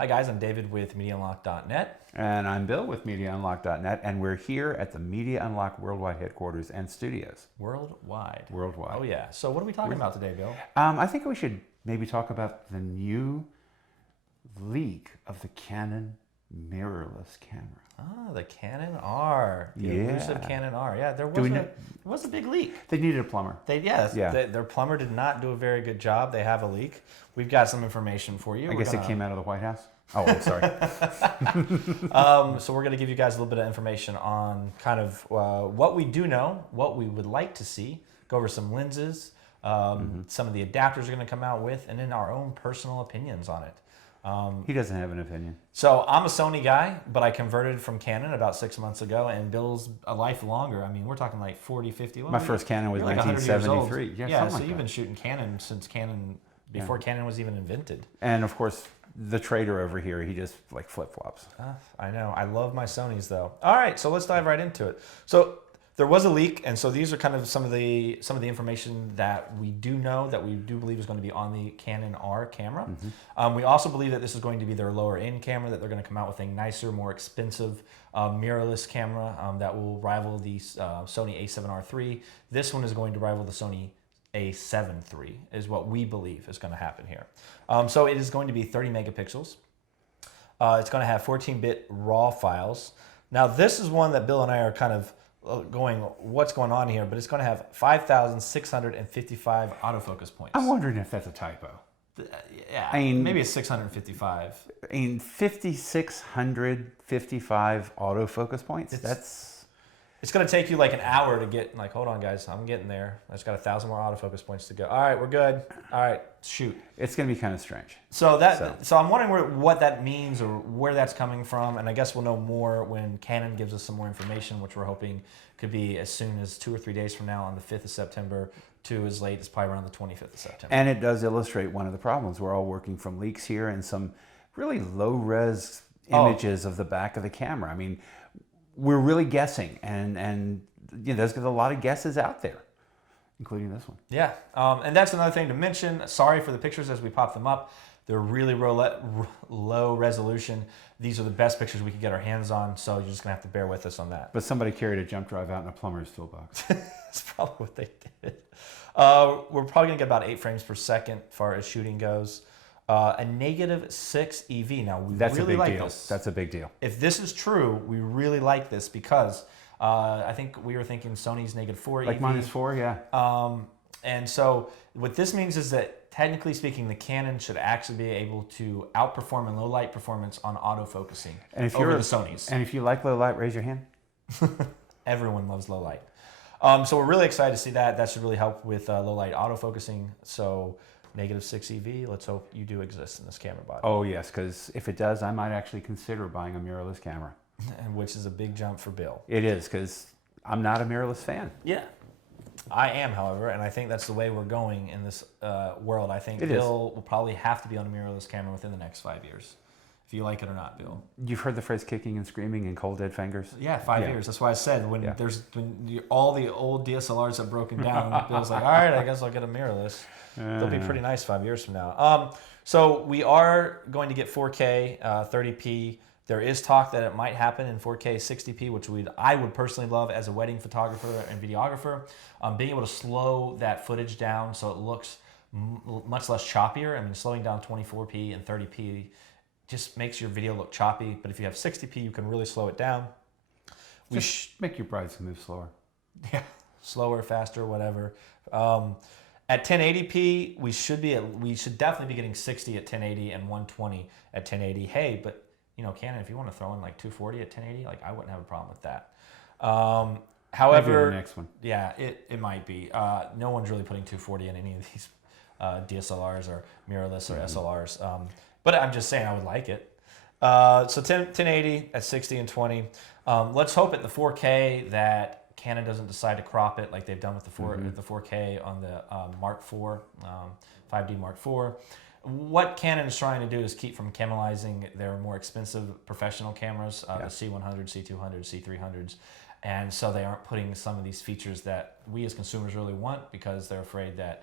Hi guys, I'm David with MediaUnlock.net. And I'm Bill with MediaUnlock.net, and we're here at the Media Unlock Worldwide headquarters and studios. Worldwide. Worldwide. Oh yeah. So what are we talking about today, Bill? I think we should maybe talk about the new leak of the Canon mirrorless camera. Ah, the Canon R. The elusive Canon R. Yeah, there was a big leak. They needed a plumber. Their plumber did not do a very good job. They have a leak. We've got some information for you. I guess it came out of the White House. Oh, I'm sorry. So we're going to give you guys a little bit of information on kind of what we do know, what we would like to see, go over some lenses, some of the adapters are going to come out with, and then our own personal opinions on it. He doesn't have an opinion. So I'm a Sony guy, but I converted from Canon about 6 months ago, and Bill's a life longer. I mean, we're talking like 40, 50. My first Canon was 1973. Yeah, so you've been shooting Canon since Canon, before Canon was even invented. And of course, the trader over here, he just like flip-flops. I know. I love my Sonys though. All right, so let's dive right into it. So there was a leak, and so these are kind of some of the information that we do know, that we do believe is going to be on the Canon R camera. We also believe that this is going to be their lower end camera, that they're going to come out with a nicer, more expensive mirrorless camera that will rival the Sony A7R III. This one is going to rival the Sony A7 III, is what we believe is going to happen here. So it is going to be 30 megapixels. It's going to have 14-bit RAW files. Now this is one that Bill and I are kind of going, what's going on here? But it's going to have 5,655 autofocus points. I'm wondering if that's a typo. Yeah, I mean, maybe it's 655. I mean, 5,655 autofocus points? It's going to take you like an hour to get, like, hold on, guys, I'm getting there. I just got 1,000 more autofocus points to go. All right, we're good. All right, shoot. It's going to be kind of strange. So I'm wondering what that means or where that's coming from, and I guess we'll know more when Canon gives us some more information, which we're hoping could be as soon as 2 or 3 days from now on the 5th of September to as late as probably around the 25th of September. And it does illustrate one of the problems. We're all working from leaks here and some really low-res images of the back of the camera. I mean, we're really guessing, and you know, there's a lot of guesses out there, including this one. Yeah, and that's another thing to mention. Sorry for the pictures as we pop them up. They're really low resolution. These are the best pictures we could get our hands on, so you're just going to have to bear with us on that. But somebody carried a jump drive out in a plumber's toolbox. That's probably what they did. We're probably going to get about 8 frames per second as far as shooting goes. A -6 EV. Now, we really like this. That's a big deal. If this is true, we really like this because I think we were thinking Sony's -4 EV. Like -4, yeah. And so what this means is that, technically speaking, the Canon should actually be able to outperform in low light performance on autofocusing over the Sonys. And if you like low light, raise your hand. Everyone loves low light. So we're really excited to see that. That should really help with low light autofocusing. So -6 EV, let's hope you do exist in this camera body. Oh yes, because if it does, I might actually consider buying a mirrorless camera. Which is a big jump for Bill. It is, because I'm not a mirrorless fan. Yeah, I am, however, and I think that's the way we're going in this world. I think Bill will probably have to be on a mirrorless camera within the next 5 years. If you like it or not, Bill. You've heard the phrase kicking and screaming and cold dead fingers? Yeah, 5 years. That's why I said when all the old DSLRs have broken down, Bill's like, all right, I guess I'll get a mirrorless. They'll be pretty nice 5 years from now. So we are going to get 4K 30p. There is talk that it might happen in 4K 60p, which I would personally love as a wedding photographer and videographer. Being able to slow that footage down so it looks much less choppier. I mean, slowing down 24p and 30p just makes your video look choppy. But if you have 60p, you can really slow it down. Just make your brides move slower. Yeah, slower, faster, whatever. At 1080p, we should definitely be getting 60 at 1080 and 120 at 1080. Hey, but you know, Canon, if you want to throw in like 240 at 1080, like I wouldn't have a problem with that. However, maybe the next one. Yeah, it might be. No one's really putting 240 in any of these DSLRs or mirrorless or SLRs. But I'm just saying I would like it. So 1080 at 60 and 20. Let's hope at the 4K that Canon doesn't decide to crop it like they've done with the 4K on the Mark IV, 5D Mark IV. What Canon is trying to do is keep from cannibalizing their more expensive professional cameras, the C100, C200, C300s. And so they aren't putting some of these features that we as consumers really want because they're afraid that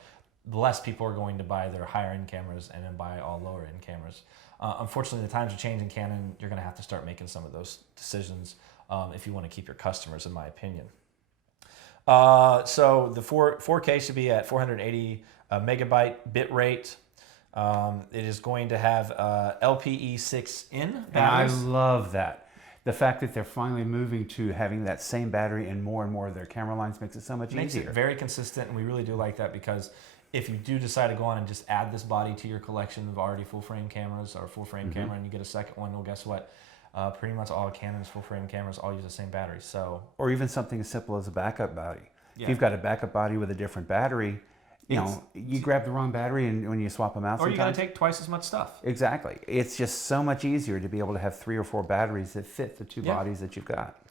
the less people are going to buy their higher end cameras and then buy all lower end cameras. Unfortunately, the times are changing. Canon, you're going to have to start making some of those decisions if you want to keep your customers, in my opinion. So the 4K should be at 480 megabyte bit rate. It is going to have LPE6N batteries. And I love that. The fact that they're finally moving to having that same battery in more and more of their camera lines makes it so much easier. Makes it very consistent, and we really do like that, because if you do decide to go on and just add this body to your collection of already full frame cameras or full frame camera, and you get a second one, well, guess what? Pretty much all Canon's full frame cameras all use the same battery. So, or even something as simple as a backup body. Yeah. If you've got a backup body with a different battery, you grab the wrong battery and when you swap them out, or you got to take twice as much stuff. Exactly. It's just so much easier to be able to have 3 or 4 batteries that fit the 2 bodies that you've got.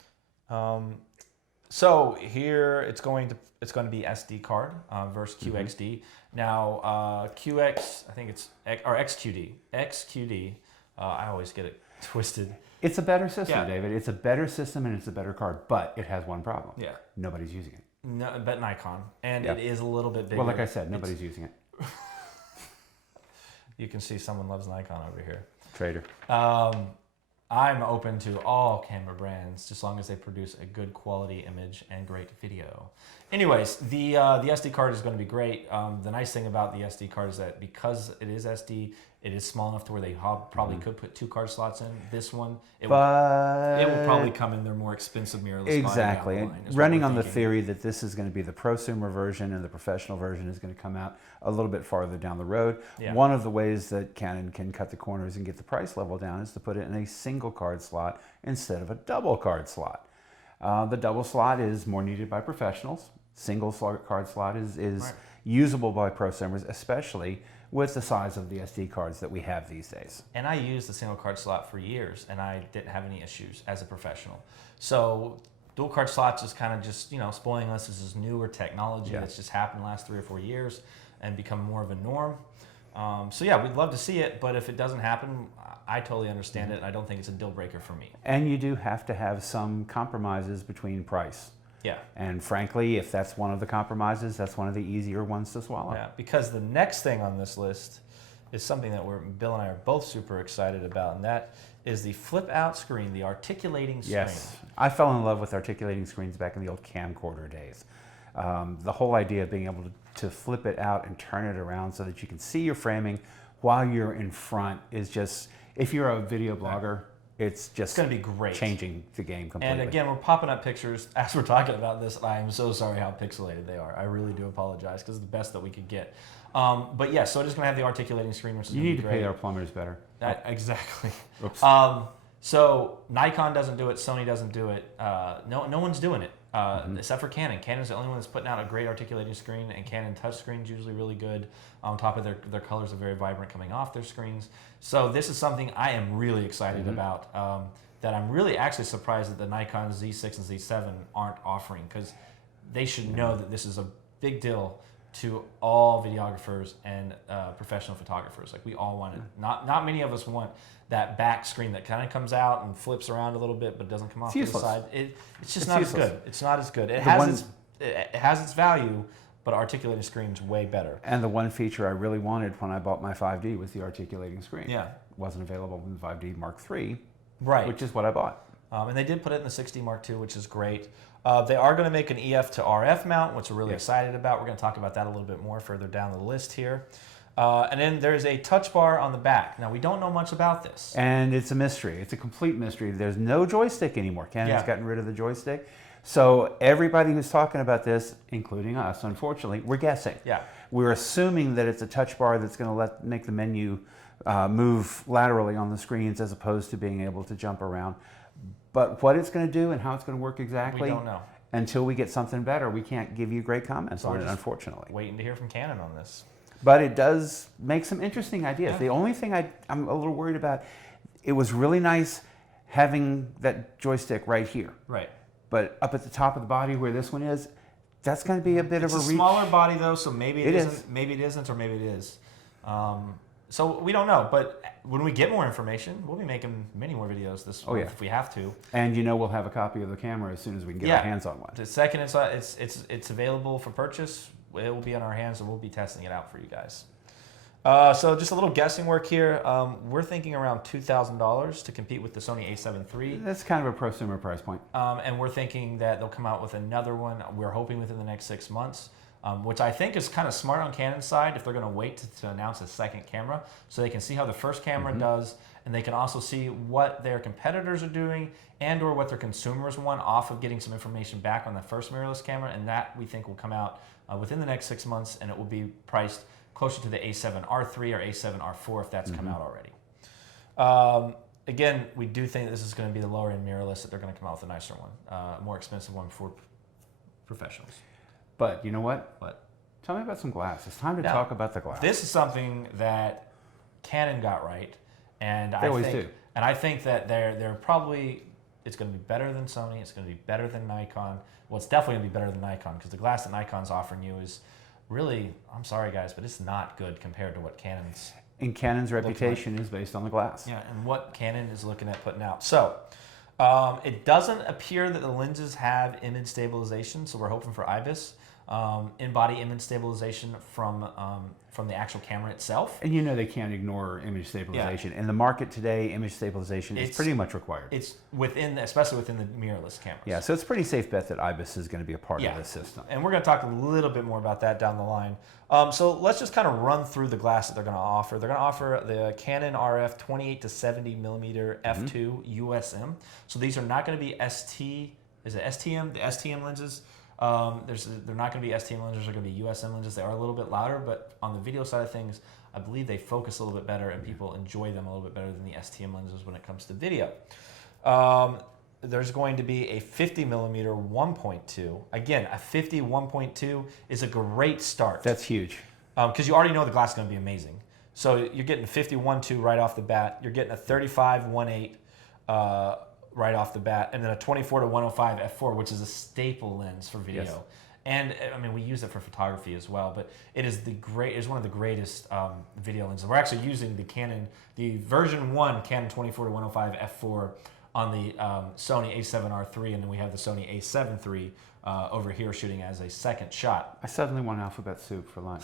So here it's going to be SD card versus QXD. Now QX, I think it's or XQD. I always get it twisted. It's a better system, David. It's a better system and it's a better card, but it has one problem. Yeah. Nobody's using it. No, but Nikon, and it is a little bit bigger. Well, like I said, nobody's using it. You can see someone loves Nikon over here. Trader. I'm open to all camera brands, just as long as they produce a good quality image and great video. Anyways, the SD card is going to be great. The nice thing about the SD card is that because it is SD, it is small enough to where they probably could put 2 card slots in. This one, it will probably come in their more expensive mirrorless. Exactly. Body down the line, running on the theory that this is going to be the prosumer version and the professional version is going to come out a little bit farther down the road. Yeah. One of the ways that Canon can cut the corners and get the price level down is to put it in a single card slot instead of a double card slot. The double slot is more needed by professionals. Single card slot is usable by prosumers, especially with the size of the SD cards that we have these days. And I used the single card slot for years, and I didn't have any issues as a professional. So dual card slots is kind of just, spoiling us. This is newer technology that's just happened the last 3 or 4 years and become more of a norm. So yeah, we'd love to see it, but if it doesn't happen, I totally understand it. I don't think it's a deal breaker for me. And you do have to have some compromises between price. Yeah. And frankly, if that's one of the compromises, that's one of the easier ones to swallow. Yeah, because the next thing on this list is something that Bill and I are both super excited about, and that is the flip out screen, the articulating screen. Yes. I fell in love with articulating screens back in the old camcorder days. The whole idea of being able to flip it out and turn it around so that you can see your framing while you're in front is just, if you're a video blogger, it's going to be great, changing the game completely. And again, we're popping up pictures as we're talking about this. I am so sorry how pixelated they are. I really do apologize, because it's the best that we could get. But yeah, so it is going to have the articulating screen, which is you need to great. pay our plumbers better. Exactly. Oops. So Nikon doesn't do it. Sony doesn't do it. No one's doing it except for Canon. Canon's the only one that's putting out a great articulating screen, and Canon touchscreen is usually really good. On top of their colors are very vibrant coming off their screens. So this is something I am really excited about. That I'm really actually surprised that the Nikon Z6 and Z7 aren't offering, because they should know that this is a big deal to all videographers and professional photographers. Like, we all want it. Not many of us want that back screen that kind of comes out and flips around a little bit but doesn't come off to the side. It's just not as good. It's not as good. It has its value, but articulating screen's way better. And the one feature I really wanted when I bought my 5D was the articulating screen. Yeah. It wasn't available in the 5D Mark III, right? Which is what I bought. And they did put it in the 6D Mark II, which is great. They are going to make an EF to RF mount, which we're really excited about. We're going to talk about that a little bit more further down the list here. And then there's a touch bar on the back. Now, we don't know much about this. And it's a mystery. It's a complete mystery. There's no joystick anymore. Canon's gotten rid of the joystick. So everybody who's talking about this, including us, unfortunately, we're guessing. Yeah. We're assuming that it's a touch bar that's going to make the menu move laterally on the screens as opposed to being able to jump around. But what it's going to do and how it's going to work exactly, we don't know. Until we get something better, we can't give you great comments on it, unfortunately. Waiting to hear from Canon on this. But it does make some interesting ideas. Yeah. The only thing I'm a little worried about, it was really nice having that joystick right here. Right. But up at the top of the body where this one is, that's going to be a bit of a reach. It's a smaller body, though, so maybe it isn't. Maybe it isn't, or maybe it is. So we don't know. But when we get more information, we'll be making many more videos this month if we have to. And we'll have a copy of the camera as soon as we can get our hands on one. The second it's available for purchase, it will be in our hands, and we'll be testing it out for you guys. So just a little guessing work here. We're thinking around $2,000 to compete with the Sony A7 III. That's kind of a prosumer price point. And we're thinking that they'll come out with another one. We're hoping within the next 6 months, which I think is kind of smart on Canon's side if they're going to wait to announce a second camera so they can see how the first camera does, and they can also see what their competitors are doing and or what their consumers want off of getting some information back on the first mirrorless camera, and that we think will come out within the next 6 months, and it will be priced closer to the A7R III or A7R4 if that's come out already. Again, we do think this is going to be the lower end mirrorless, that they're going to come out with a nicer one, a more expensive one for professionals. But you know what? What? Tell me about some glass. It's time to talk about the glass. This is something that Canon got right, and They always do. And I think that they're probably, it's going to be better than Sony. It's going to be better than Nikon. Well, it's definitely going to be better than Nikon because the glass that Nikon's offering you is really, I'm sorry guys, but it's not good compared to what Canon's. And Canon's reputation is based on the glass. Yeah, and what Canon is looking at putting out. So it doesn't appear that the lenses have image stabilization, so we're hoping for IBIS, in-body image stabilization from the actual camera itself. And you know they can't ignore image stabilization. In the market today, image stabilization is pretty much required. It's within, especially within the mirrorless cameras. Yeah, so it's a pretty safe bet that IBIS is going to be a part of this system. And we're going to talk a little bit more about that down the line. So let's just kind of run through the glass that they're going to offer. They're going to offer the Canon RF 28 to 70 millimeter f2 USM. So these are not going to be STM, the STM lenses. They're not going to be STM lenses, they're going to be USM lenses. They are a little bit louder, but on the video side of things, I believe they focus a little bit better and people enjoy them a little bit better than the STM lenses when it comes to video. There's going to be a 50 millimeter 1.2. Again, a 50 1.2 is a great start. That's huge. Because you already know the glass is going to be amazing. So you're getting a 50 1.2 right off the bat. You're getting a 35 1.8 right off the bat, and then a 24 to 105 f4, which is a staple lens for video. Yes. And I mean, we use it for photography as well, but it is one of the greatest video lenses. We're actually using the version 1 Canon 24 to 105 f4 on the Sony A7R III, and then we have the Sony A7 III over here shooting as a second shot. I suddenly want alphabet soup for lunch.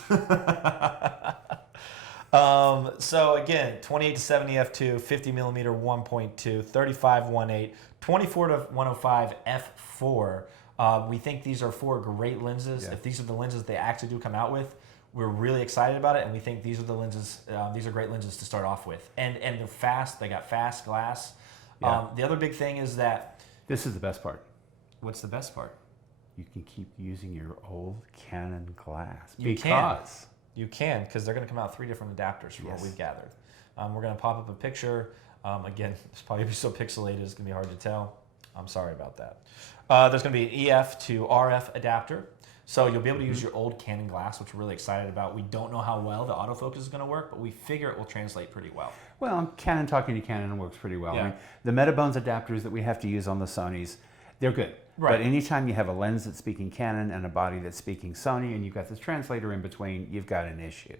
So again, 28 to 70 f2, 50 millimeter 1.2, 35 1.8, 24 to 105 f4. We think these are 4 great lenses. Yeah. If these are the lenses they actually do come out with, we're really excited about it, and we think these are the lenses. These are great lenses to start off with, and they're fast. They got fast glass. Yeah. The other big thing is that this is the best part. What's the best part? You can keep using your old Canon glass. You can, because they're going to come out 3 different adapters from what we've gathered. We're going to pop up a picture. Again, it's probably so pixelated, it's going to be hard to tell. I'm sorry about that. There's going to be an EF to RF adapter. So you'll be able to use your old Canon glass, which we're really excited about. We don't know how well the autofocus is going to work, but we figure it will translate pretty well. Well, Canon talking to Canon works pretty well. Yeah. I mean, the Metabones adapters that we have to use on the Sonys, they're good. Right. But anytime you have a lens that's speaking Canon and a body that's speaking Sony, and you've got this translator in between, you've got an issue.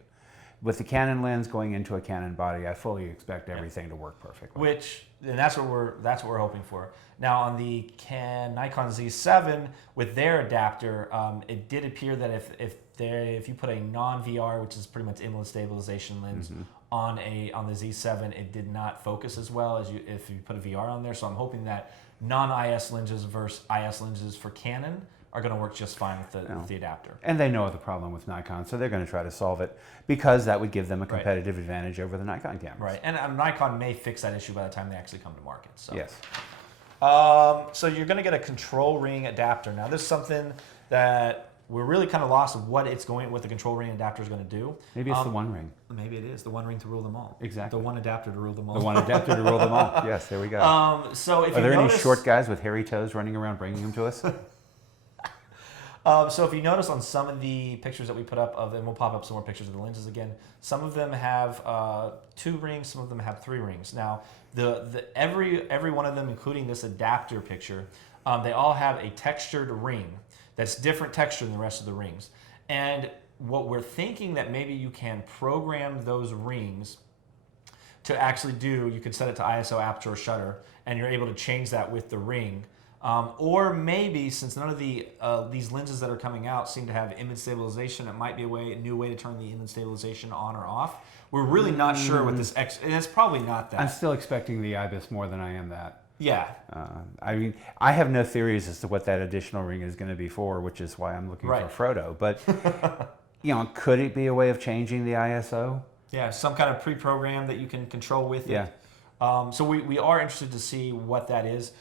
With the Canon lens going into a Canon body, I fully expect everything to work perfectly. And that's what we're hoping for. Now on the Nikon Z7 with their adapter, it did appear that if you put a non-VR, which is pretty much image stabilization lens, on the Z7, it did not focus as well as if you put a VR on there. So I'm hoping that non-IS lenses versus IS lenses for Canon are going to work just fine with the adapter. And they know the problem with Nikon, so they're going to try to solve it because that would give them a competitive advantage over the Nikon cameras. Right, and Nikon may fix that issue by the time they actually come to market. So. Yes. So you're going to get a control ring adapter. Now this is something that we're really kind of lost of what the control ring adapter is going to do. Maybe it's the one ring. Maybe it is the one ring to rule them all. Exactly. The one adapter to rule them all. The one adapter to rule them all. Yes, there we go. So if Are there any short guys with hairy toes running around bringing them to us? So if you notice on some of the pictures that we put up and we'll pop up some more pictures of the lenses again, some of them have 2 rings, some of them have 3 rings. Now, every one of them, including this adapter picture, they all have a textured ring that's different texture than the rest of the rings. And what we're thinking that maybe you can program those rings to actually do, you can set it to ISO, aperture, or shutter, and you're able to change that with the ring. Or maybe since none of these lenses that are coming out seem to have image stabilization, it might be a new way to turn the image stabilization on or off. We're really not sure what this and it's probably not that. I'm still expecting the IBIS more than I am that. Yeah. I mean, I have no theories as to what that additional ring is going to be for, which is why I'm looking for Frodo. But, could it be a way of changing the ISO? Yeah, some kind of pre-program that you can control with it. So we are interested to see what that is.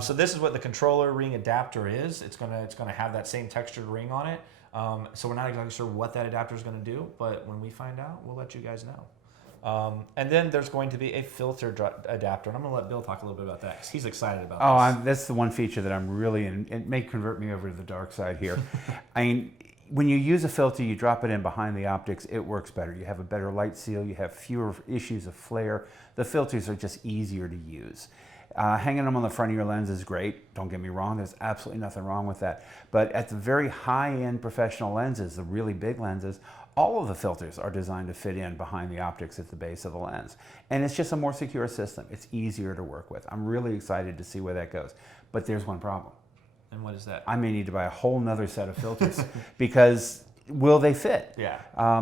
So this is what the controller ring adapter is. It's gonna have that same textured ring on it. So we're not exactly sure what that adapter is going to do, but when we find out, we'll let you guys know. And then there's going to be a filter adapter, and I'm going to let Bill talk a little bit about that because he's excited about this. That's the one feature that I'm really in. It may convert me over to the dark side here. I mean, when you use a filter, you drop it in behind the optics, it works better. You have a better light seal, you have fewer issues of flare. The filters are just easier to use. Hanging them on the front of your lens is great. Don't get me wrong, there's absolutely nothing wrong with that. But at the very high-end professional lenses, the really big lenses, all of the filters are designed to fit in behind the optics at the base of the lens. And it's just a more secure system. It's easier to work with. I'm really excited to see where that goes. But there's one problem. And what is that? I may need to buy a whole nother set of filters because will they fit? Yeah.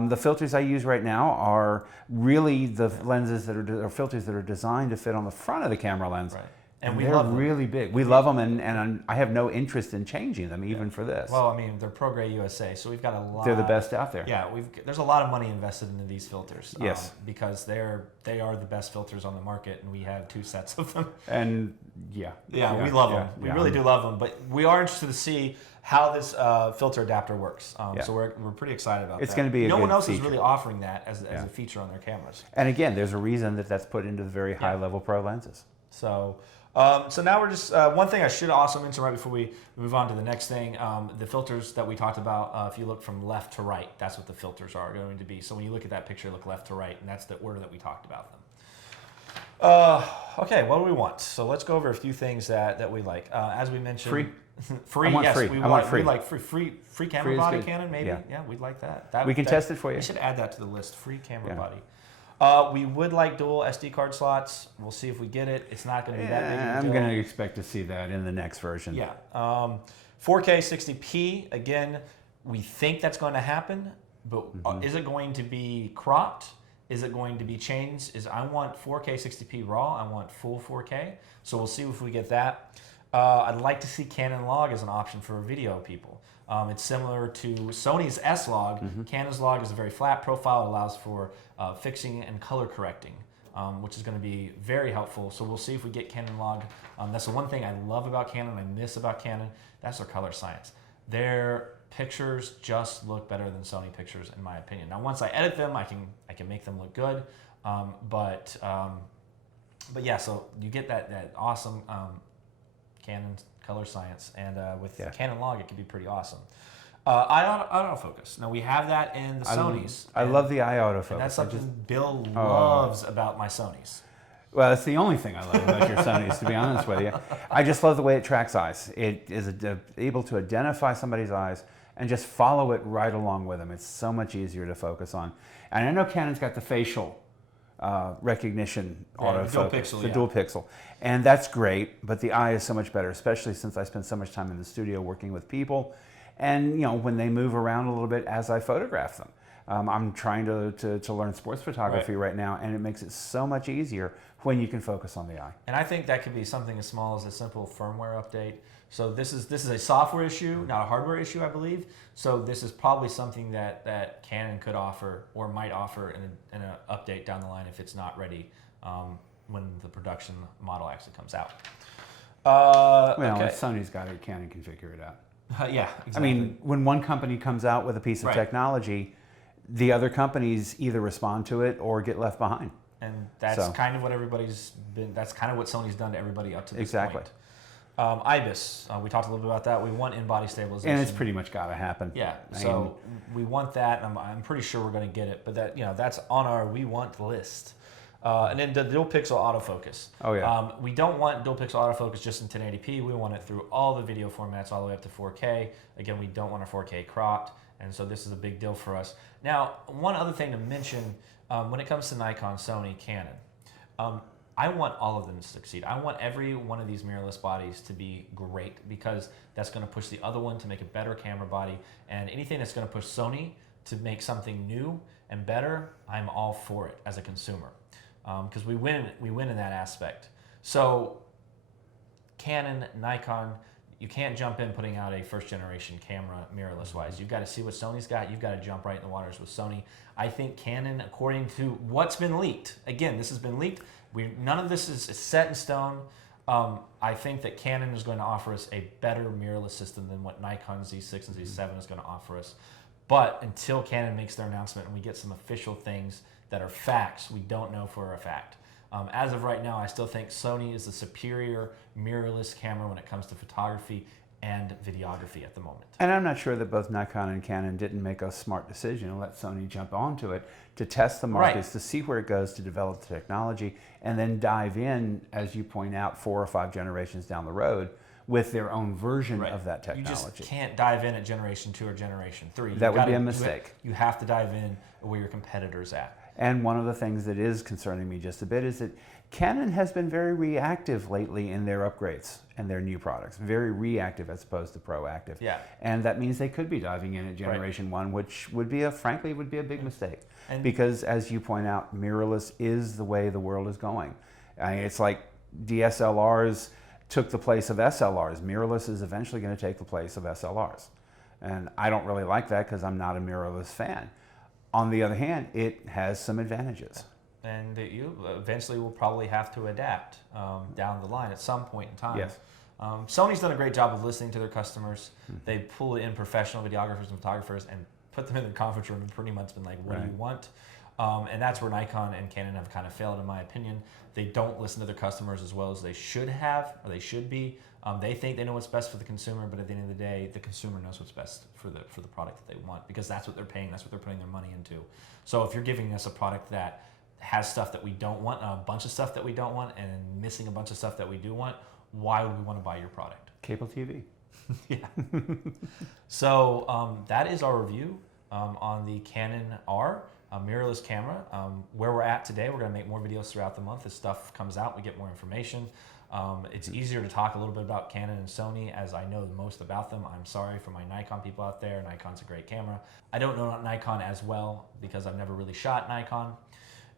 The filters I use right now are really the lenses that are filters that are designed to fit on the front of the camera lens. Right. And they're really big. We love them, and I have no interest in changing them even for this. Well, I mean, they're Pro Grade USA, so we've got a lot. They're the best out there. Yeah, there's a lot of money invested into these filters. Yes. Because they are the best filters on the market, and we have 2 sets of them. And we love them. We really do love them. But we are interested to see how this filter adapter works. So we're pretty excited about that. It's going to be no one else feature. is really offering that as a feature on their cameras. And again, there's a reason that's put into the very high-level pro lenses. So now we're just, one thing I should also mention right before we move on to the next thing, the filters that we talked about, if you look from left to right, that's what the filters are going to be. So when you look at that picture, look left to right, and that's the order that we talked about them. Okay, what do we want? So let's go over a few things that we like. As we mentioned, free. I want yes, free. we I want free. We like free camera body Canon, maybe. Yeah, we'd like that. We can test it for you. We should add that to the list. Free camera body. We would like dual SD card slots. We'll see if we get it. It's not going to be that big of a deal. I'm going to expect to see that in the next version. Yeah. 4K 60p, again, we think that's going to happen, but is it going to be cropped? Is it going to be changed? I want 4K 60p raw. I want full 4K. So we'll see if we get that. I'd like to see Canon log as an option for video people. It's similar to Sony's S-Log. Canon's log is a very flat profile. It allows for fixing and color correcting, which is going to be very helpful. So we'll see if we get Canon log. That's the one thing I love about Canon, I miss about Canon. That's their color science. Their pictures just look better than Sony pictures, in my opinion. Now, once I edit them, I can make them look good. But yeah, so you get that awesome Canon color science, and with Canon log, it can be pretty awesome. Autofocus. Now we have that in the Sonys. I love the eye autofocus. And that's something Bill loves about my Sonys. Well, that's the only thing I love about your Sonys, to be honest with you. I just love the way it tracks eyes. It is able to identify somebody's eyes and just follow it right along with them. It's so much easier to focus on. And I know Canon's got the facial recognition autofocus, the dual pixel, and that's great. But the eye is so much better, especially since I spend so much time in the studio working with people, and when they move around a little bit as I photograph them. I'm trying to learn sports photography right now, and it makes it so much easier when you can focus on the eye. And I think that could be something as small as a simple firmware update. So this is a software issue, not a hardware issue, I believe. So this is probably something that Canon could offer or might offer in an update down the line if it's not ready when the production model actually comes out. If Sony's got it, Canon can figure it out. Yeah, exactly. I mean, when one company comes out with a piece of technology, the other companies either respond to it or get left behind. And that's kind of what everybody's been, that's kind of what Sony's done to everybody up to this point. IBIS, we talked a little bit about that. We want In Body Stabilization. And it's pretty much got to happen. Yeah, so we want that, and I'm pretty sure we're going to get it, but that's on our we want list. And then the dual pixel autofocus. Oh yeah. We don't want dual pixel autofocus just in 1080p. We want it through all the video formats all the way up to 4K. Again, we don't want our 4K cropped, and so this is a big deal for us. Now, one other thing to mention when it comes to Nikon, Sony, Canon, I want all of them to succeed. I want every one of these mirrorless bodies to be great, because that's going to push the other one to make a better camera body, and anything that's going to push Sony to make something new and better, I'm all for it as a consumer, because we win in that aspect. So Canon, Nikon, you can't jump in putting out a first generation camera mirrorless wise. You've got to see what Sony's got. You've got to jump right in the waters with Sony. I think Canon, according to what's been leaked, again, this has been leaked. None of this is set in stone. I think that Canon is going to offer us a better mirrorless system than what Nikon Z6 and Z7 is going to offer us. But until Canon makes their announcement and we get some official things that are facts, we don't know for a fact. As of right now, I still think Sony is the superior mirrorless camera when it comes to photography and videography at the moment. And I'm not sure that both Nikon and Canon didn't make a smart decision and let Sony jump onto it to test the markets, to see where it goes, to develop the technology, and then dive in, as you point out, 4 or 5 generations down the road with their own version of that technology. You just can't dive in at generation 2 or generation 3. That would be a mistake. You have to dive in where your competitor's at. And one of the things that is concerning me just a bit is that Canon has been very reactive lately in their upgrades and their new products. Very reactive as opposed to proactive. Yeah. And that means they could be diving in at generation 1, which would be frankly would be a big mistake. And because as you point out, mirrorless is the way the world is going. I mean, it's like DSLRs took the place of SLRs. Mirrorless is eventually going to take the place of SLRs. And I don't really like that because I'm not a mirrorless fan. On the other hand, it has some advantages. And you eventually will probably have to adapt down the line at some point in time. Yes. Sony's done a great job of listening to their customers. They pull in professional videographers and photographers and put them in the conference room and pretty much been like, what do you want? And that's where Nikon and Canon have kind of failed, in my opinion. They don't listen to their customers as well as they should have, or they should be. They think they know what's best for the consumer, but at the end of the day, the consumer knows what's best for the product that they want, because that's what they're paying, that's what they're putting their money into. So if you're giving us a product that has stuff that we don't want, a bunch of stuff that we don't want, and missing a bunch of stuff that we do want, why would we want to buy your product? Cable TV. Yeah. So that is our review on the Canon R. Mirrorless camera. Where we're at today, we're going to make more videos throughout the month. As stuff comes out, we get more information. It's easier to talk a little bit about Canon and Sony as I know the most about them. I'm sorry for my Nikon people out there. Nikon's a great camera. I don't know Nikon as well because I've never really shot Nikon,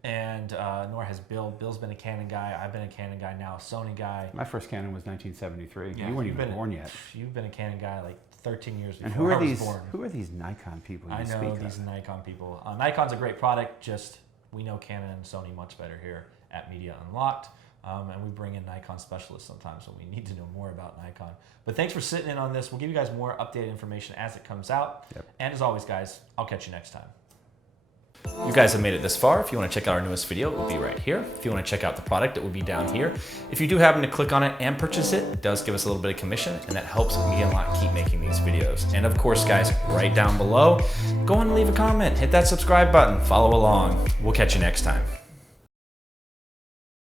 and nor has Bill. Bill's been a Canon guy. I've been a Canon guy now, a Sony guy. My first Canon was 1973. Yeah, you weren't even born yet. You've been a Canon guy like 13 years before and who are I was born. Who are these Nikon people you I speak know of? these Nikon people. Nikon's a great product, just we know Canon and Sony much better here at Media Unlocked. And we bring in Nikon specialists sometimes when we need to know more about Nikon. But thanks for sitting in on this. We'll give you guys more updated information as it comes out. Yep. And as always, guys, I'll catch you next time. You guys have made it this far. If you want to check out our newest video, it will be right here. If you want to check out the product, it will be down here. If you do happen to click on it and purchase it, it does give us a little bit of commission, and that helps Media Unlocked keep making these videos. And of course, guys, right down below, go and leave a comment, hit that subscribe button, follow along. We'll catch you next time.